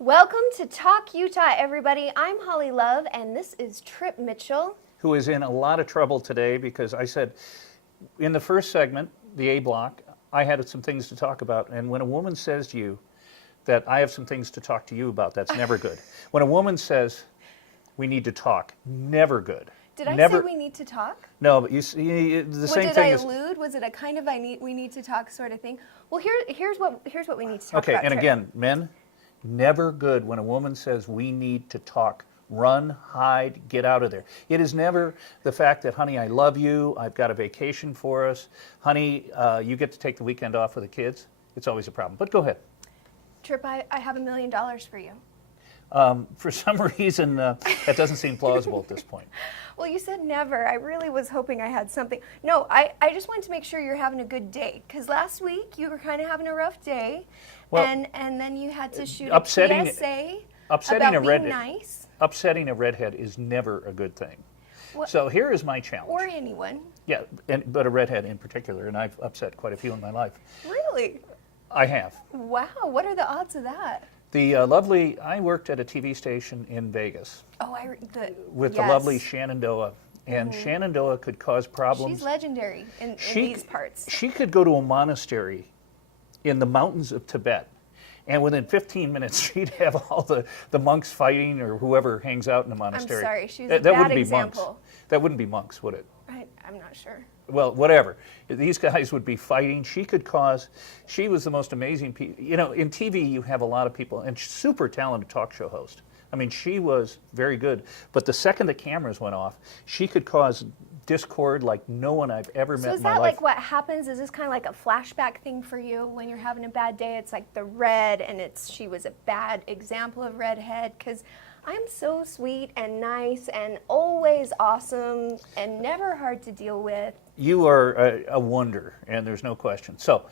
Welcome to Talk Utah, everybody. I'm Holly Love, and this is Trip Mitchell. Who is in a lot of trouble today because I said in the first segment, the A block, I had some things to talk about. And when a woman says to you that I have some things to talk to you about, that's never good. When a woman says we need to talk, never good. Did I never, say we need to talk? No, but you see, the same Did thing I is. allude? Was it a kind of we need to talk sort of thing? Well, here's what we need to talk Okay, about. and Trip. again, men, never good when a woman says we need to talk. Run, hide, get out of there. It is never the fact that, honey, I love you, I've got a vacation for us, honey, you get to take the weekend off with the kids. It's always a problem. But go ahead. Trip, I have $1 million for you. For some reason, that doesn't seem plausible at this point. Well, you said never. I really was hoping I had something. No, I just wanted to make sure you're having a good day. Because last week you were kind of having a rough day. Well, and then you had to shoot upsetting- a PSA upsetting about a being redhead. nice. Upsetting a redhead is never a good thing. What- So here is my challenge. Or anyone. Yeah, but a redhead in particular, and I've upset quite a few in my life. Really? I have. Wow, what are the odds of that? I worked at a TV station in Vegas Oh, with the lovely Shenandoah. And Shenandoah could cause problems. She's legendary in these parts. She could go to a monastery in the mountains of Tibet, and within 15 minutes she'd have all the monks fighting or whoever hangs out in the monastery. I'm sorry, she's That a bad wouldn't be example. monks. That wouldn't be monks, would it? I'm not sure. Well, whatever. These guys would be fighting. She was the most amazing people. You know, in TV you have a lot of people, and super talented talk show host. I mean, she was very good. But the second the cameras went off, she could cause discord like no one I've ever met So is in my that life. like what happens? Is this kind of like a flashback thing for you when you're having a bad day? It's like the red, and she was a bad example of redhead, because I'm so sweet and nice and always awesome and never hard to deal with. You are a wonder, and there's no question. So,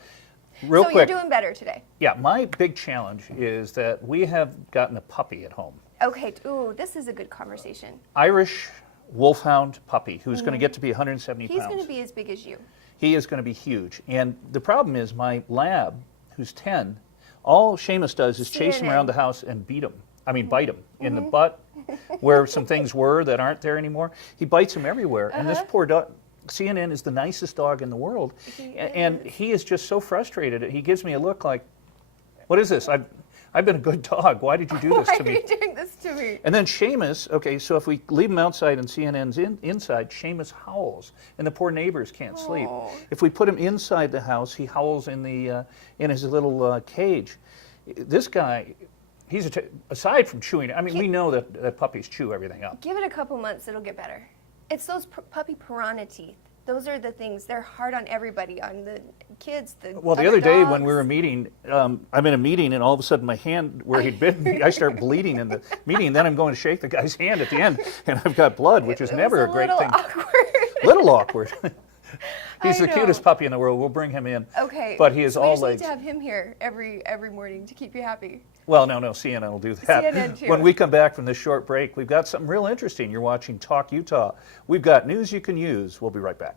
real So quick. you're doing better today. Yeah, my big challenge is that we have gotten a puppy at home. Okay, ooh, this is a good conversation. Irish wolfhound puppy who's going to get to be 170 He's pounds. going to be as big as you. He is going to be huge. And the problem is my lab, who's 10, all Seamus does is chase him CNN. around the house and bite him in the butt, where some things were that aren't there anymore. He bites him everywhere. And this poor dog, CNN is the nicest dog in the world. And he is just so frustrated. He gives me a look like, what is this? I've been a good dog. Why did you do this Why to are me? you doing this to me? And then Seamus, okay, so if we leave him outside and CNN's inside, Seamus howls, and the poor neighbors can't sleep. Oh. If we put him inside the house, he howls in his little cage. This guy, aside from chewing, I mean, we know that puppies chew everything up. Give it a couple months, it'll get better. It's those puppy piranha teeth. Those are the things. They're hard on everybody, on the kids, Well, the other day when we were meeting, I'm in a meeting, and all of a sudden my hand where he'd bitten me, I start bleeding in the meeting, and then I'm going to shake the guy's hand at the end, and I've got blood, which is never a great thing. Awkward. Little awkward. He's I the cutest know. puppy in the world. We'll bring him in. Okay. But he is so all we just legs. need to have him here every morning to keep you happy. Well, no, CNN will do that. CNN too. When we come back from this short break, we've got something real interesting. You're watching Talk Utah. We've got news you can use. We'll be right back.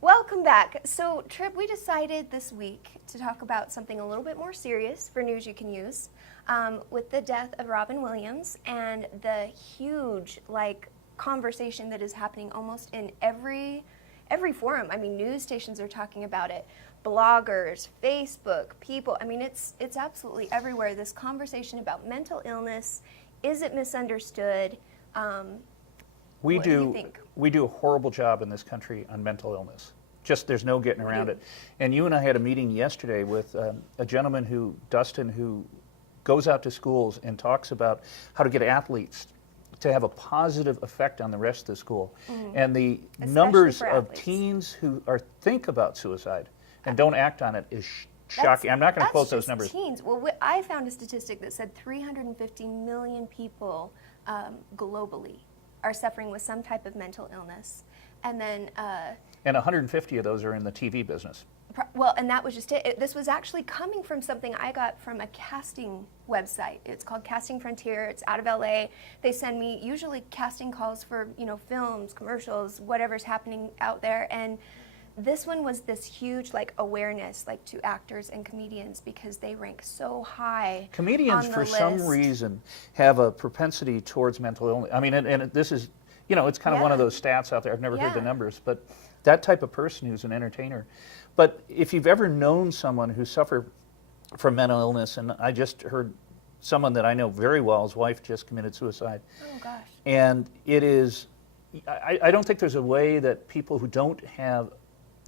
Welcome back. So, Trip, we decided this week to talk about something a little bit more serious for news you can use, with the death of Robin Williams and the huge conversation that is happening almost in every forum. I mean, news stations are talking about it, bloggers, Facebook, people. I mean, it's absolutely everywhere. This conversation about mental illness, is it misunderstood? We What do you think? We do a horrible job in this country on mental illness. Just there's no getting around it. And you and I had a meeting yesterday with a gentleman Dustin, who goes out to schools and talks about how to get athletes to have a positive effect on the rest of the school. And the Especially numbers for of athletes. teens who think about suicide and don't act on it is shocking. I'm not going to quote those numbers. Teens. Well, I found a statistic that said 350 million people globally are suffering with some type of mental illness, and then And 150 of those are in the TV business. Well, and that was just it. This was actually coming from something I got from a casting website. It's called Casting Frontier. It's out of LA. They send me usually casting calls for, films, commercials, whatever's happening out there. And this one was this huge awareness to actors and comedians because they rank so high. Comedians, on the for some list. reason, have a propensity towards mental illness. I mean, and this is, it's kind of one of those stats out there. I've never heard the Yeah. numbers, but that type of person who's an entertainer. But if you've ever known someone who suffered from mental illness, and I just heard someone that I know very well, his wife just committed suicide. Oh gosh. And it is, I don't think there's a way that people who don't have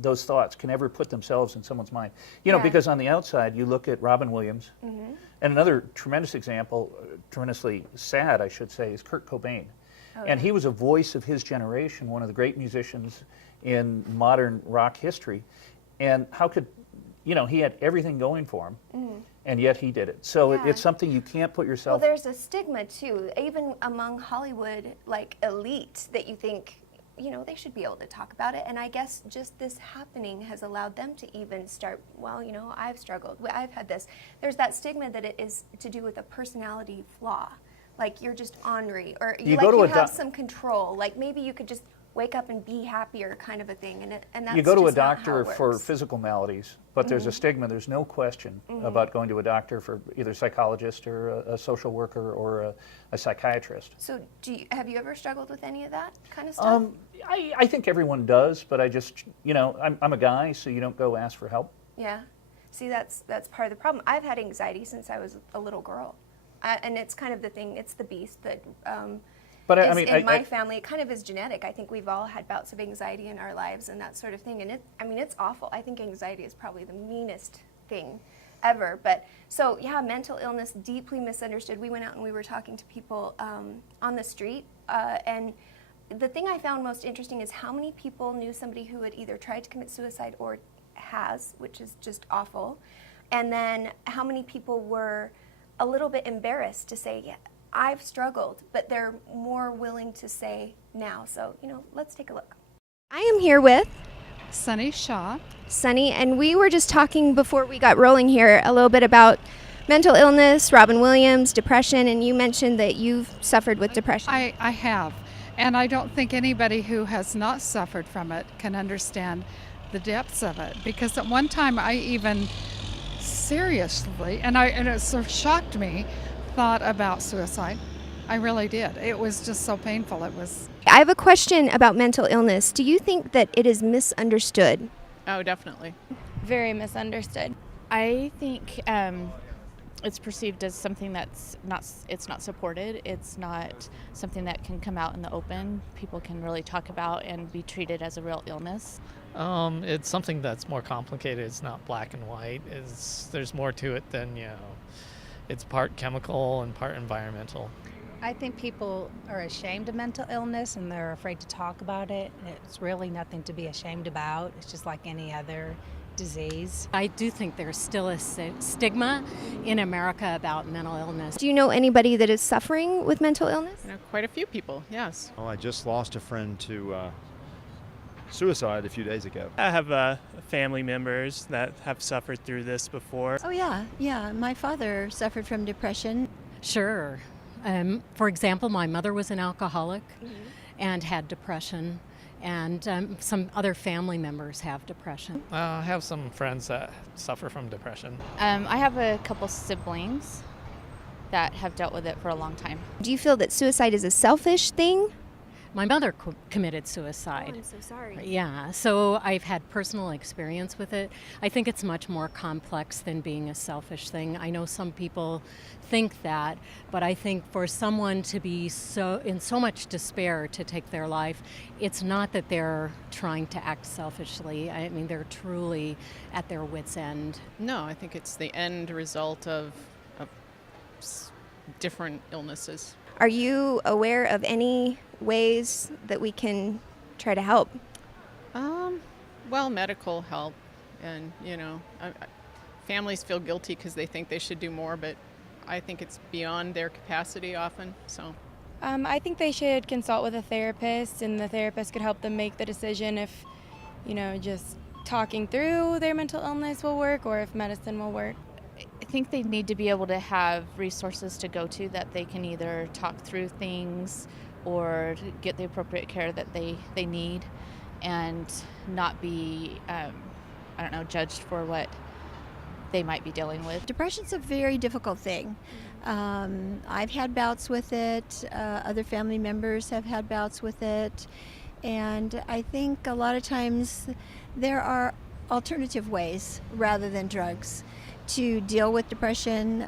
those thoughts can ever put themselves in someone's mind. Yeah. Because on the outside, you look at Robin Williams, Mm-hmm. and another tremendous example, tremendously sad, I should say, is Kurt Cobain. Oh, And he was a voice of his generation, one of the great musicians in modern rock history. And how could, he had everything going for him, and yet he did it. So Yeah. it's something you can't put Well, yourself. there's a stigma too, even among Hollywood elite, that you think they should be able to talk about it. And I guess just this happening has allowed them to even start, I've struggled, I've had this. There's that stigma that it is to do with a personality flaw. Like you're just ornery, or You go to you a have doc- some control. Like maybe you could just wake up and be happier, kind of a thing. And that's You go to a just not how doctor it for works. physical maladies, but there's a stigma, there's no question about going to a doctor for either psychologist or a social worker or a psychiatrist. So have you ever struggled with any of that kind of stuff? I think everyone does, but I just, I'm a guy, so you don't go ask for help. Yeah. See, that's part of the problem. I've had anxiety since I was a little girl. And it's kind of the thing, it's the beast that But is I mean, in my family. It kind of is genetic. I think we've all had bouts of anxiety in our lives and that sort of thing. And it's awful. I think anxiety is probably the meanest thing ever. But so, yeah, mental illness, deeply misunderstood. We went out and we were talking to people on the street. And the thing I found most interesting is how many people knew somebody who had either tried to commit suicide or has, which is just awful. And then how many people were a little bit embarrassed to say, yeah, I've struggled, but they're more willing to say now. So, let's take a look. I am here with Sunny Shaw. Sunny, and we were just talking before we got rolling here a little bit about mental illness, Robin Williams, depression, and you mentioned that you've suffered with depression. I have. And I don't think anybody who has not suffered from it can understand the depths of it. Because at one time I even seriously, and it sort of shocked me, thought about suicide. I really did. It was just so painful. It was. I have a question about mental illness. Do you think that it is misunderstood? Oh, definitely. Very misunderstood. I think it's perceived as something it's not supported. It's not something that can come out in the open. People can really talk about and be treated as a real illness. It's something that's more complicated. It's not black and white. There's more to it than, it's part chemical and part environmental. I think people are ashamed of mental illness and they're afraid to talk about it. It's really nothing to be ashamed about. It's just like any other disease. I do think there's still a stigma in America about mental illness. Do you know anybody that is suffering with mental illness? Quite a few people, yes. Well, I just lost a friend to suicide a few days ago. I have family members that have suffered through this before. Oh, yeah. My father suffered from depression. Sure. For example, my mother was an alcoholic and had depression, and some other family members have depression. I have some friends that suffer from depression. I have a couple siblings that have dealt with it for a long time. Do you feel that suicide is a selfish thing? My mother committed suicide. Oh, I'm so sorry. Yeah, so I've had personal experience with it. I think it's much more complex than being a selfish thing. I know some people think that, but I think for someone to be in so much despair to take their life, it's not that they're trying to act selfishly. I mean, they're truly at their wits' end. No, I think it's the end result of different illnesses. Are you aware of any ways that we can try to help? Well, medical help, and families feel guilty because they think they should do more, but I think it's beyond their capacity often. So, I think they should consult with a therapist, and the therapist could help them make the decision if, just talking through their mental illness will work or if medicine will work. I think they need to be able to have resources to go to that they can either talk through things or get the appropriate care that they need and not be, judged for what they might be dealing with. Depression's a very difficult thing. I've had bouts with it. Other family members have had bouts with it. And I think a lot of times there are alternative ways rather than drugs to deal with depression,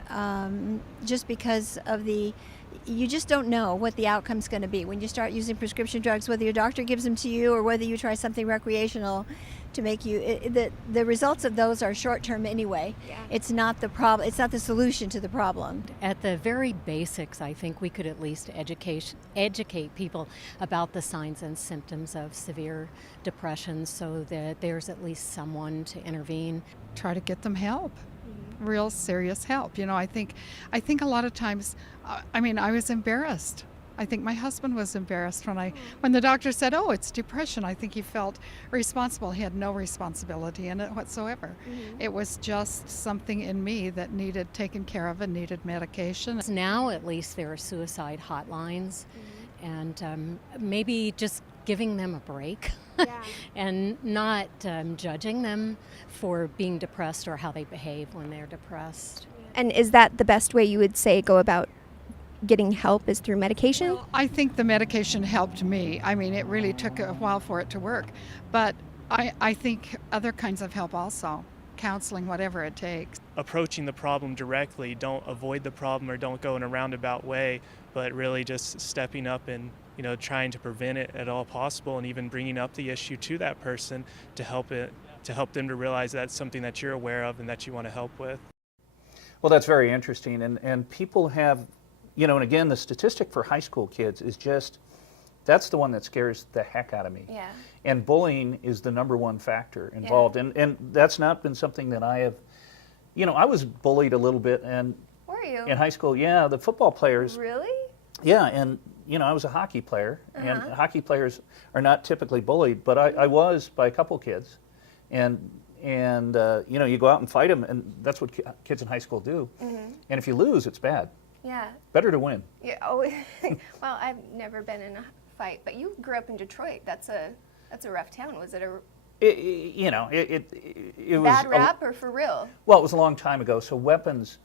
just because of you just don't know what the outcome's going to be when you start using prescription drugs, whether your doctor gives them to you or whether you try something recreational to make you, the results of those are short-term anyway. Yeah. It's not the problem, it's not the solution to the problem. At the very basics, I think we could at least educate people about the signs and symptoms of severe depression so that there's at least someone to intervene. Try to get them help, real serious help. I think a lot of times, I was embarrassed. I think my husband was embarrassed when the doctor said, "Oh, it's depression." I think he felt responsible. He had no responsibility in it whatsoever. It was just something in me that needed taken care of and needed medication. Now at least there are suicide hotlines, and maybe just giving them a break and not judging them for being depressed or how they behave when they're depressed. And is that the best way you would say go about getting help, is through medication? Well, I think the medication helped me. It really took a while for it to work. But I think other kinds of help also, counseling, whatever it takes. Approaching the problem directly, don't avoid the problem or don't go in a roundabout way, but really just stepping up and trying to prevent it at all possible, and even bringing up the issue to that person to help them to realize that's something that you're aware of and that you want to help with. Well, that's very interesting, and people have, and again, the statistic for high school kids is that's the one that scares the heck out of me. Yeah. And bullying is the number one factor involved, and that's not been something that I have, I was bullied a little bit, and Were you? in high school, yeah, the football players. Really? Yeah, and I was a hockey player, and hockey players are not typically bullied, but I was by a couple kids, and you go out and fight them, and that's what kids in high school do. And if you lose, it's bad. Yeah. Better to win. Yeah. Oh, well, I've never been in a fight, but you grew up in Detroit. That's a rough town. Was it It was bad rap or for real? Well, it was a long time ago, so weapons,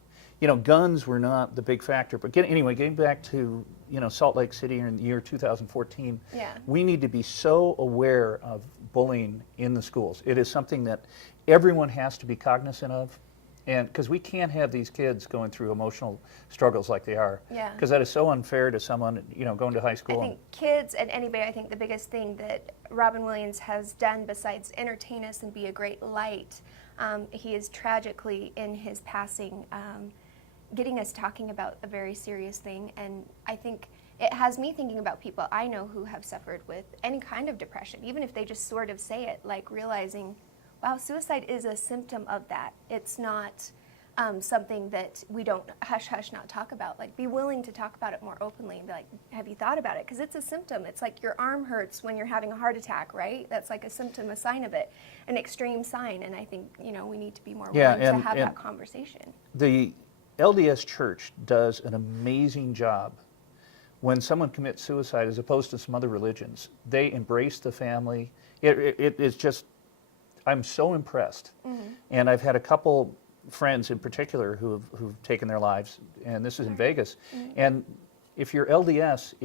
guns were not the big factor. But getting back to Salt Lake City in the year 2014, we need to be so aware of bullying in the schools. It is something that everyone has to be cognizant of, and because we can't have these kids going through emotional struggles like they are. Yeah. Because that is so unfair to someone going to high school. I think kids and anybody, I think the biggest thing that Robin Williams has done besides entertain us and be a great light, he is tragically in his passing getting us talking about a very serious thing, and I think it has me thinking about people I know who have suffered with any kind of depression, even if they just sort of say it, like realizing, wow, suicide is a symptom of that. It's not something that we don't hush not talk about. Like, be willing to talk about it more openly and be like, have you thought about it? Because it's a symptom. It's like your arm hurts when you're having a heart attack, right? That's like a symptom, a sign of it, an extreme sign. And I think we need to be more willing to have that conversation. The LDS Church does an amazing job when someone commits suicide, as opposed to some other religions. They embrace the family. It is just, I'm so impressed. And I've had a couple friends in particular who've taken their lives, and this is in Vegas. And if you're LDS,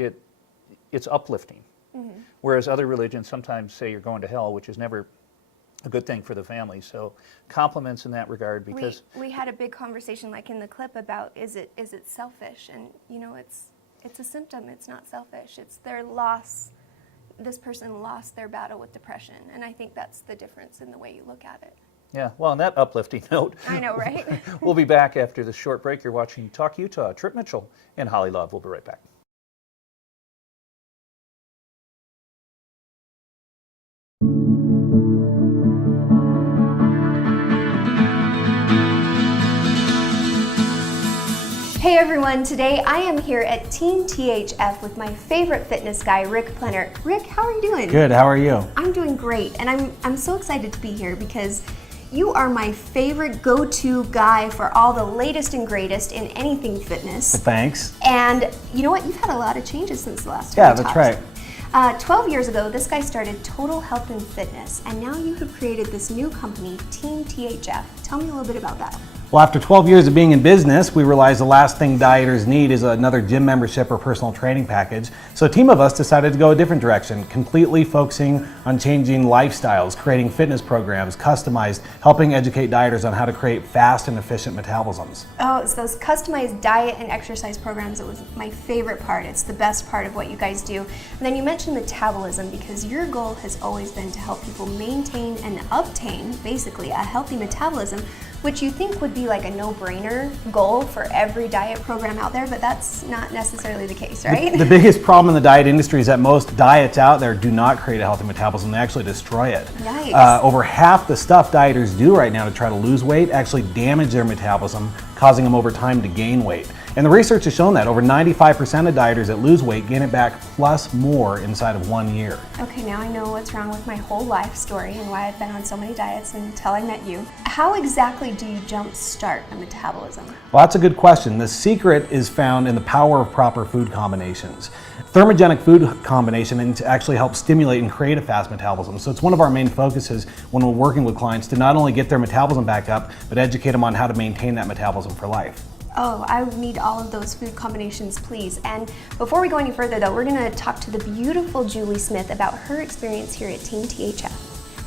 it's uplifting. Whereas other religions sometimes say you're going to hell, which is never a good thing for the family. So compliments in that regard, because we had a big conversation like in the clip about is it selfish, and it's a symptom. It's not selfish. It's their loss. This person lost their battle with depression, and I think that's the difference in the way you look at it. Yeah, well, on that uplifting note, I know, right? We'll be back after this short break. You're watching Talk Utah. Trip Mitchell and Holly Love. We'll be right back. Hey everyone, today I am here at Team THF with my favorite fitness guy, Rick Plenner. Rick, how are you doing? Good, how are you? I'm doing great, and I'm so excited to be here because you are my favorite go-to guy for all the latest and greatest in anything fitness. Well, thanks. And you know what? You've had a lot of changes since the last time Yeah, we that's talked. right. 12 years ago, this guy started Total Health and Fitness, and now you have created this new company, Team THF. Tell me a little bit about that. Well, after 12 years of being in business, we realized the last thing dieters need is another gym membership or personal training package. So a team of us decided to go a different direction, completely focusing on changing lifestyles, creating fitness programs, customized, helping educate dieters on how to create fast and efficient metabolisms. Oh, it's those customized diet and exercise programs that was my favorite part. It's the best part of what you guys do. And then you mentioned metabolism because your goal has always been to help people maintain and obtain, basically, a healthy metabolism, which you think would be like a no-brainer goal for every diet program out there, but that's not necessarily the case, right? The biggest problem in the diet industry is that most diets out there do not create a healthy metabolism, they actually destroy it. Yikes. Over half the stuff dieters do right now to try to lose weight actually damage their metabolism, causing them over time to gain weight. And the research has shown that over 95% of dieters that lose weight gain it back plus more inside of 1 year. Okay, now I know what's wrong with my whole life story and why I've been on so many diets until I met you. How exactly do you jumpstart a metabolism? Well, that's a good question. The secret is found in the power of proper food combinations. Thermogenic food combination actually helps stimulate and create a fast metabolism. So it's one of our main focuses when we're working with clients to not only get their metabolism back up, but educate them on how to maintain that metabolism for life. Oh, I need all of those food combinations, please. And before we go any further though, we're gonna talk to the beautiful Julie Smith about her experience here at Team THF.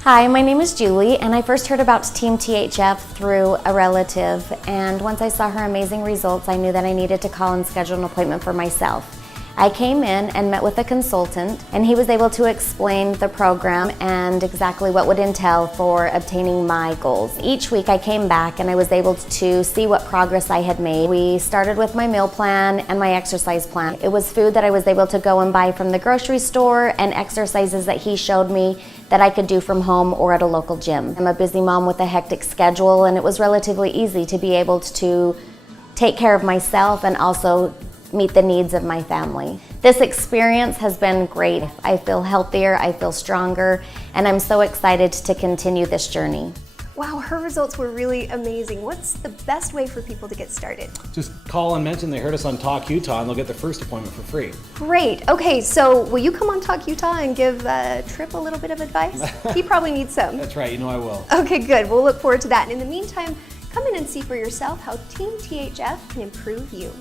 Hi, my name is Julie, and I first heard about Team THF through a relative, and once I saw her amazing results, I knew that I needed to call and schedule an appointment for myself. I came in and met with a consultant, and he was able to explain the program and exactly what would entail for obtaining my goals. Each week I came back and I was able to see what progress I had made. We started with my meal plan and my exercise plan. It was food that I was able to go and buy from the grocery store and exercises that he showed me that I could do from home or at a local gym. I'm a busy mom with a hectic schedule, and it was relatively easy to be able to take care of myself and also meet the needs of my family. This experience has been great. I feel healthier, I feel stronger, and I'm so excited to continue this journey. Wow, her results were really amazing. What's the best way for people to get started? Just call and mention they heard us on Talk Utah and they'll get their first appointment for free. Great. Okay, so will you come on Talk Utah and give Tripp a little bit of advice? He probably needs some. That's right, you know I will. Okay, good. We'll look forward to that. And in the meantime, come in and see for yourself how Team THF can improve you.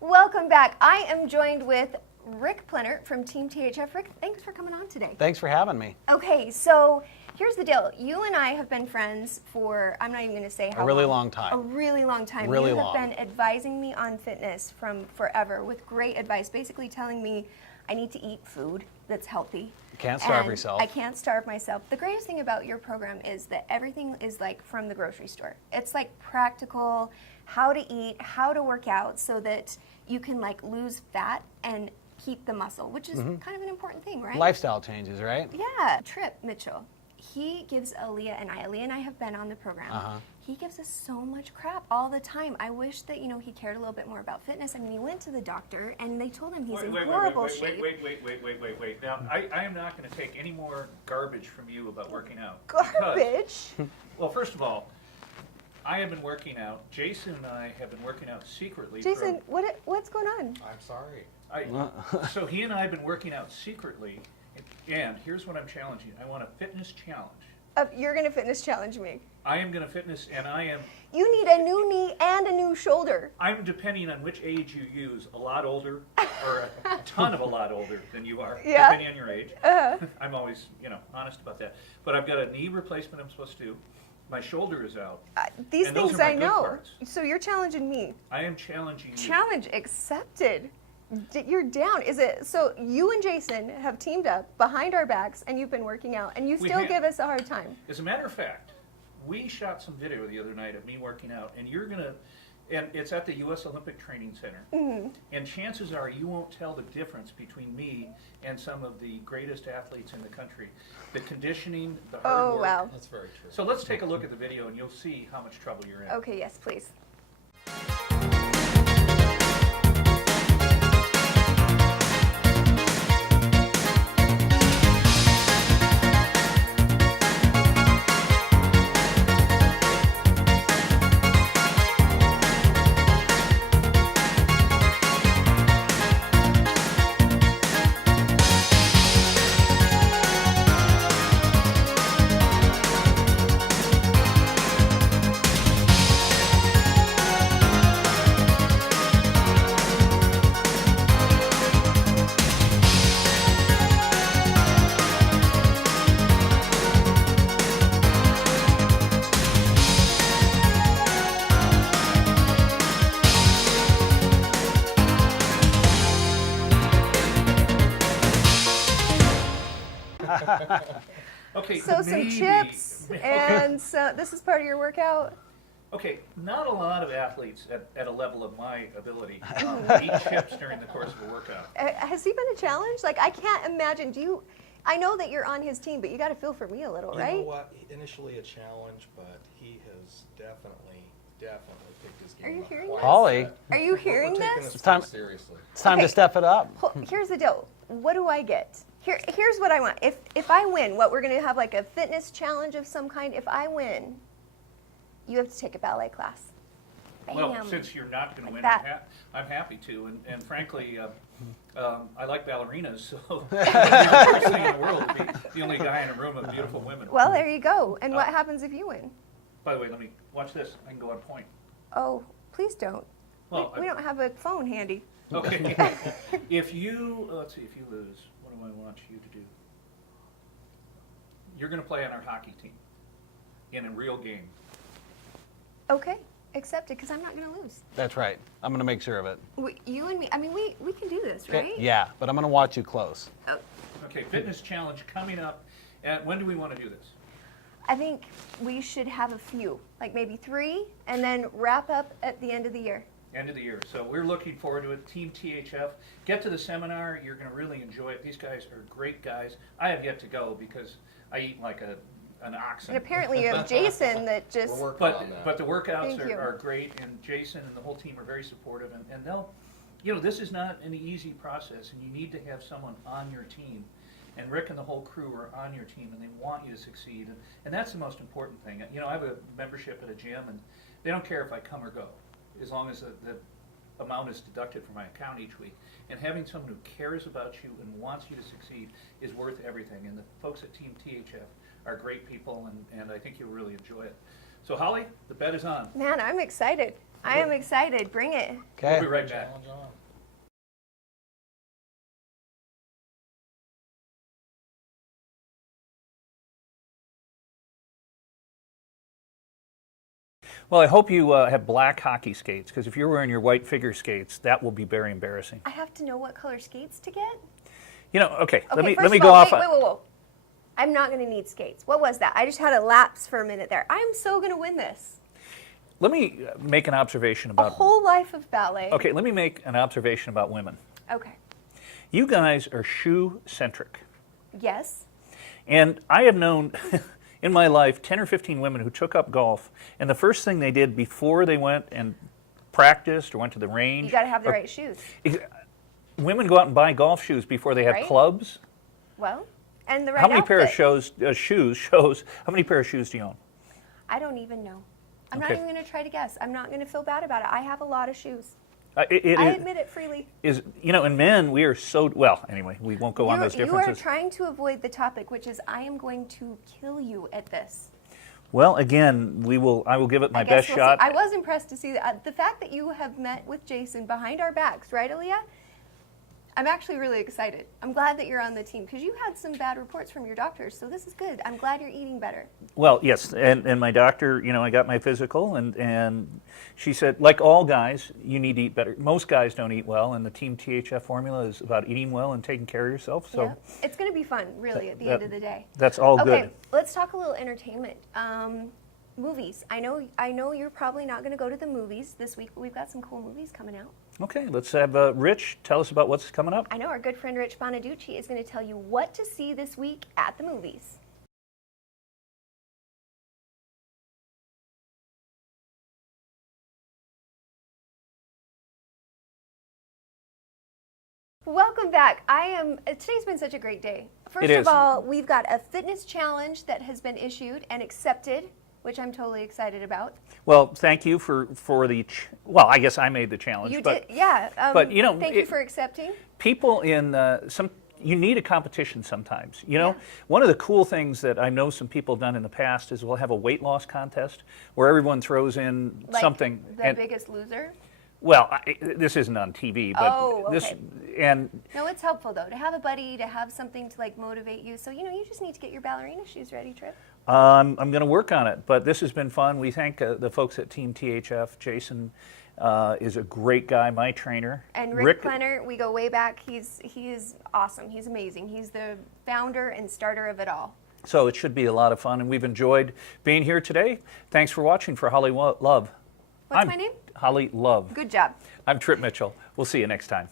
Welcome back. I am joined with Rick Plenner from Team THF. Rick, thanks for coming on today. Thanks for having me. Okay, so here's the deal. You and I have been friends for, I'm not even going to say how A really long time. A really long time. Really you long. have been advising me on fitness from forever with great advice, basically telling me I need to eat food that's healthy. You can't starve And yourself. I can't starve myself. The greatest thing about your program is that everything is like from the grocery store. It's like practical, how to eat, how to work out so that you can like lose fat and keep the muscle, which is kind of an important thing, right? Lifestyle changes, right? Yeah. Tripp Mitchell, he gives Aaliyah and I have been on the program. He gives us so much crap all the time. I wish that, you know, he cared a little bit more about fitness. I mean, he went to the doctor and they told him he's in horrible shape. Wait. Now, I am not going to take any more garbage from you about working out. Garbage? Well, first of all, I have been working out. Jason and I have been working out secretly. Jason, what's going on? I'm sorry. So he and I have been working out secretly, and here's what I'm challenging. I want a fitness challenge. You're going to fitness challenge me. I am going to fitness, and I am... You need a new knee and a new shoulder. I'm depending on which age you use, a lot older or a ton of a lot older than you are, Yeah. depending on your age. I'm always, honest about that. But I've got a knee replacement I'm supposed to do. My shoulder is out. These and those things are my I good know. parts. So you're challenging me. I am challenging you. Challenge accepted. You're down. Is it so? You and Jason have teamed up behind our backs, and you've been working out, and you We still have. give us a hard time. As a matter of fact, we shot some video the other night of me working out, and you're gonna And it's at the U.S. Olympic Training Center. Mm-hmm. And chances are you won't tell the difference between me and some of the greatest athletes in the country. The conditioning, the hard Oh, work. wow. That's very true. So let's take a look at the video and you'll see how much trouble you're in. Okay, yes, please. Okay, So some maybe- chips, and so this is part of your workout. Okay, not a lot of athletes at a level of my ability eat chips during the course of a workout. Has he been a challenge? Like, I can't imagine. I know that you're on his team, but you got to feel for me a little, You right? know what? Initially a challenge, but he has definitely picked his game Are you up hearing quite this? Holly. a bit. Are you hearing We're taking this? this time- pretty seriously. It's time Okay. to step it up. Here's the deal. What do I get? Here's what I want. If I win, we're going to have like a fitness challenge of some kind. If I win, you have to take a ballet class. Well, Bam. since you're not going to win, that. I'm happy to. And frankly, I like ballerinas, so it'd be the worst thing in the world to be the only guy in a room of beautiful women. Well, there you go. And what happens if you win? By the way, let me watch this. I can go on point. Oh, please don't. Well, we don't have a phone handy. Okay. If you, let's see, if you lose, what do I want you to do? You're going to play on our hockey team in a real game. Okay, accept it, because I'm not going to lose. That's right. I'm going to make sure of it. You and me, I mean, we can do this, right? Yeah, but I'm going to watch you close. Oh, Okay, fitness challenge coming up. And when do we want to do this? I think we should have a few, like maybe 3, and then wrap up at the end of the year. End of the year. So we're looking forward to it. Team THF. Get to the seminar. You're going to really enjoy it. These guys are great guys. I have yet to go because I eat like an oxen. And apparently you have Jason that just... We're working But on that. but the workouts Thank you. are great, and Jason and the whole team are very supportive, and they'll, this is not an easy process, and you need to have someone on your team. And Rick and the whole crew are on your team, and they want you to succeed, and that's the most important thing. I have a membership at a gym, and they don't care if I come or go, as long as the amount is deducted from my account each week. And having someone who cares about you and wants you to succeed is worth everything. And the folks at Team THF are great people, and I think you'll really enjoy it. So Holly, the bet is on. Man, I'm excited. I am excited. Bring it. We'll be right back. Challenge on. Well, I hope you have black hockey skates, because if you're wearing your white figure skates, that will be very embarrassing. I have to know what color skates to get? Okay, let me first of go all, off. Wait. I'm not going to need skates. What was that? I just had a lapse for a minute there. I'm so going to win this. Let me make an observation A about. whole life of ballet. Okay, let me make an observation about women. Okay. You guys are shoe centric, Yes. and I have known in my life 10 or 15 women who took up golf, and the first thing they did before they went and practiced or went to the range. You got to have the or- right shoes. Women go out and buy golf shoes before they have Right. clubs. Well, and the right How many pair of outfit. shoes shows? How many pair of shoes do you own? I don't even know. I'm Okay. not even going to try to guess. I'm not going to feel bad about it. I have a lot of shoes. I admit it freely. In men, we are so, well, anyway, we won't go on those You are differences. trying to avoid the topic, which is I am going to kill you at this. Well, again, I will give it my I guess best we'll shot. see. I was impressed to see that. The fact that you have met with Jason behind our backs, right, Aaliyah? I'm actually really excited. I'm glad that you're on the team because you had some bad reports from your doctors, so this is good. I'm glad you're eating better. Well, yes, and my doctor, I got my physical, and she said, like all guys, you need to eat better. Most guys don't eat well, and the Team THF formula is about eating well and taking care of yourself. So Yeah. It's going to be fun, really, at the end of the day. That's all Okay, good. let's talk a little entertainment. movies. I know you're probably not going to go to the movies this week, but we've got some cool movies coming out. Okay, let's have Rich tell us about what's coming up. I know our good friend Rich Bonaducci is going to tell you what to see this week at the movies. Welcome back. Today's been such a great day. First of all, we've got a fitness challenge that has been issued and accepted, which I'm totally excited about. Well, thank you for the, well, I guess I made the challenge. You but, did, yeah. But, you know, thank you for accepting. People in you need a competition sometimes. You know, one of the cool things that I know some people have done in the past is we'll have a weight loss contest where everyone throws in Like something. The Biggest Loser? Well, this isn't on TV, but okay. this, and no, it's helpful though to have a buddy, to have something to like motivate you. So you just need to get your ballerina shoes ready, Trip. I'm going to work on it. But this has been fun. We thank the folks at Team THF. Jason is a great guy, my trainer. And Rick Klenner, we go way back. He is awesome. He's amazing. He's the founder and starter of it all. So it should be a lot of fun, and we've enjoyed being here today. Thanks for watching for Holly Love. What's my name? Holly Love. Good job. I'm Trip Mitchell. We'll see you next time.